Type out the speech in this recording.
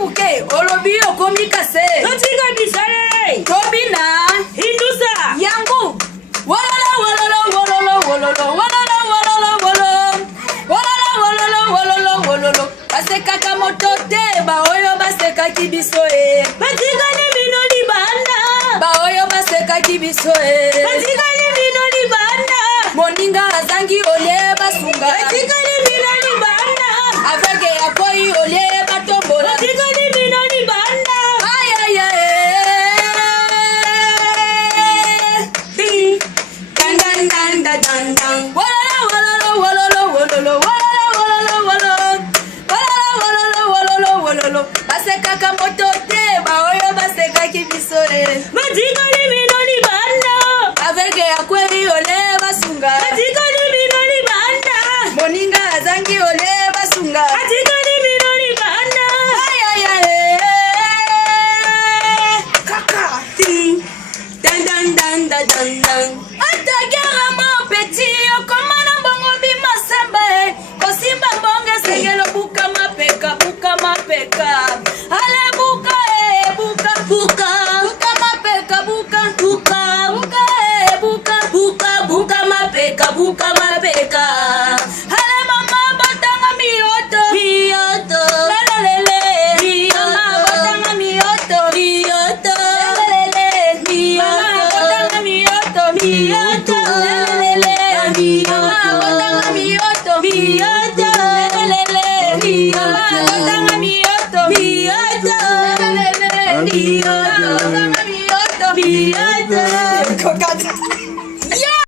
buke olobi okomikase Totika bisare tobina Hindusa yangu wololo wololo wololo wololo wololo wololo wololo wololo wololo baseka kamoto te ba oyo baseka kibiso Batika ni bino ni banda ba oyo baseka kibiso Batika ni bino ni banda moninga azangi ole basunga Batika ni bino ni banda avege akoi ole batombola Batika ni bino ni banda ay ay ay ding dan dan dan dan dan dan wololo wololo wololo wololo wololo wololo wololo wololo baseka kamoto te ba oyo baseka kibiso Batika ni bino ni banda avege akoi ole basunga Batika ni bino ni banda moninga azangi ole basunga Batika ni bino ni banda ay ay ay kaka ting dan dan dan dan dan dan atagera mo petit okomana bongo bimasembe kosimba bonge segelo buka mapeka ale buka buka buka buka mapeka buka buka buka buka mapeka ale mama batanga mioto lelele mama batanga mioto lelele mama batanga mioto lelele mama batanga mioto lelele mama batanga mioto lelele mama batanga mioto